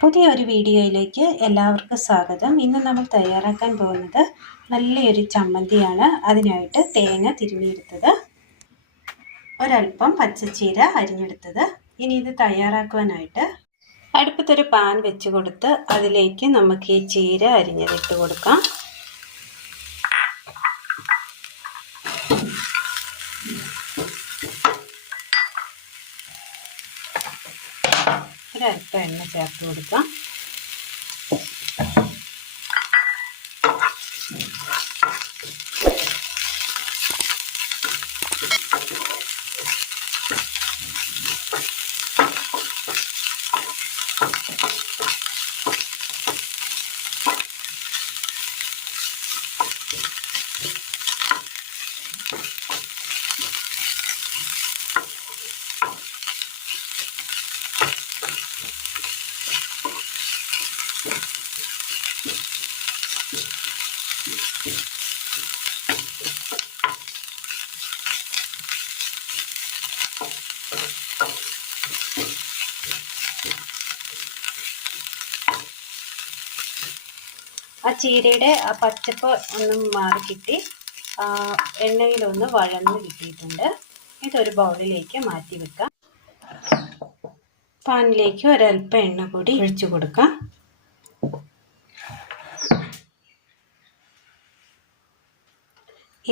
പുതിയൊരു വീഡിയോയിലേക്ക് എല്ലാവർക്കും സ്വാഗതം. ഇന്ന് നമ്മൾ തയ്യാറാക്കാൻ പോകുന്നത് നല്ലൊരു ചമ്മന്തിയാണ്. അതിനായിട്ട് തേങ്ങ തിരുമ്മിയെടുത്തത്, ഒരൽപ്പം പച്ചച്ചീര അരിഞ്ഞെടുത്തത്. ഇനി ഇത് തയ്യാറാക്കുവാനായിട്ട് അടുപ്പത്തൊരു പാൻ വെച്ച് കൊടുത്ത് അതിലേക്ക് നമുക്ക് ഈ ചീര അരിഞ്ഞതിട്ട് കൊടുക്കാം. ഒരൽപ്പം എണ്ണ ചേർത്ത് കൊടുക്കാം. ആ ചീരയുടെ ആ പച്ചപ്പ് ഒന്നും മാറി കിട്ടി എണ്ണയിലൊന്ന് വഴന്ന് കിട്ടിയിട്ടുണ്ട്. ഇതൊരു ബൗളിലേക്ക് മാറ്റി വെക്കാം. പാനിലേക്ക് ഒരൽപ്പം എണ്ണ കൂടി ഒഴിച്ചു കൊടുക്കാം.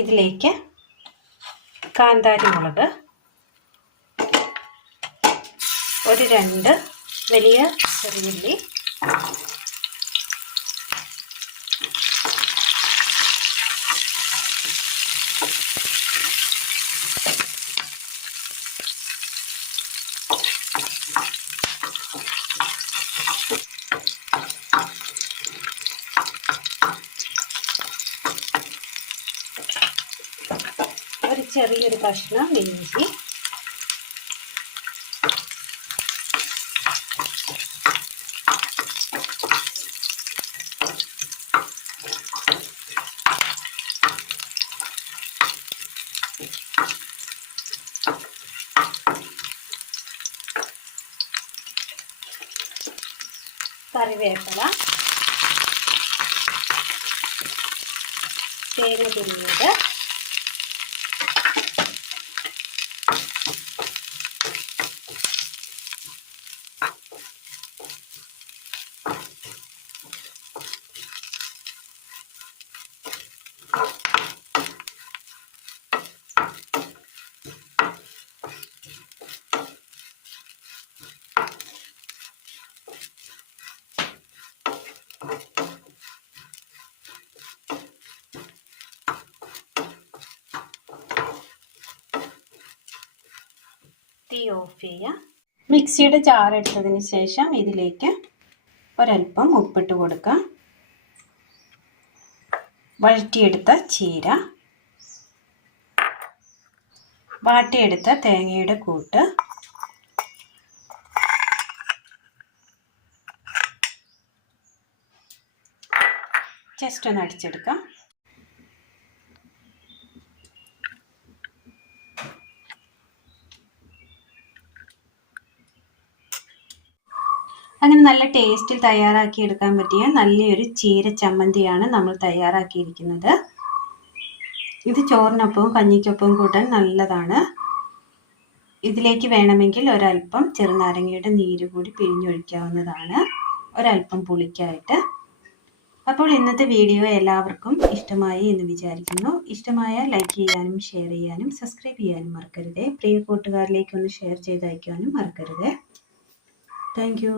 ഇതിലേക്ക് കാന്താരി മുളക്, ഒരു 2 വലിയ ചെറിയുള്ളി, ഒരു ചെറിയൊരു കഷ്ണം ഇഞ്ചി, കറിവേപ്പില, തേങ്ങ തിരിഞ്ഞത്, തീ ഓഫ് ചെയ്യാം. മിക്സിയുടെ ജാർ എടുത്തതിന് ശേഷം ഇതിലേക്ക് ഒരൽപ്പം ഉപ്പിട്ട് കൊടുക്കാം. വഴറ്റിയെടുത്ത ചീര, വാട്ടിയെടുത്ത തേങ്ങയുടെ കൂട്ട്, ജസ്റ്റ് ഒന്ന് അടിച്ചെടുക്കാം. അങ്ങനെ നല്ല ടേസ്റ്റിൽ തയ്യാറാക്കി എടുക്കാൻ പറ്റിയ നല്ലൊരു ചീര ചമ്മന്തിയാണ് നമ്മൾ തയ്യാറാക്കിയിരിക്കുന്നത്. ഇത് ചോറിനൊപ്പവും കഞ്ഞിക്കൊപ്പവും കൂട്ടാൻ നല്ലതാണ്. ഇതിലേക്ക് വേണമെങ്കിൽ ഒരൽപ്പം ചെറുനാരങ്ങയുടെ നീര് കൂടി പിഴിഞ്ഞൊഴിക്കാവുന്നതാണ്, ഒരൽപ്പം പുളിക്കായിട്ട്. അപ്പോൾ ഇന്നത്തെ വീഡിയോ എല്ലാവർക്കും ഇഷ്ടമായി എന്ന് വിചാരിക്കുന്നു. ഇഷ്ടമായാൽ ലൈക്ക് ചെയ്യാനും ഷെയർ ചെയ്യാനും സബ്സ്ക്രൈബ് ചെയ്യാനും മറക്കരുത്. പ്രിയ കൂട്ടുകാരിലേക്ക് ഒന്ന് ഷെയർ ചെയ്ത് അയക്കാനും മറക്കരുത്. Thank you.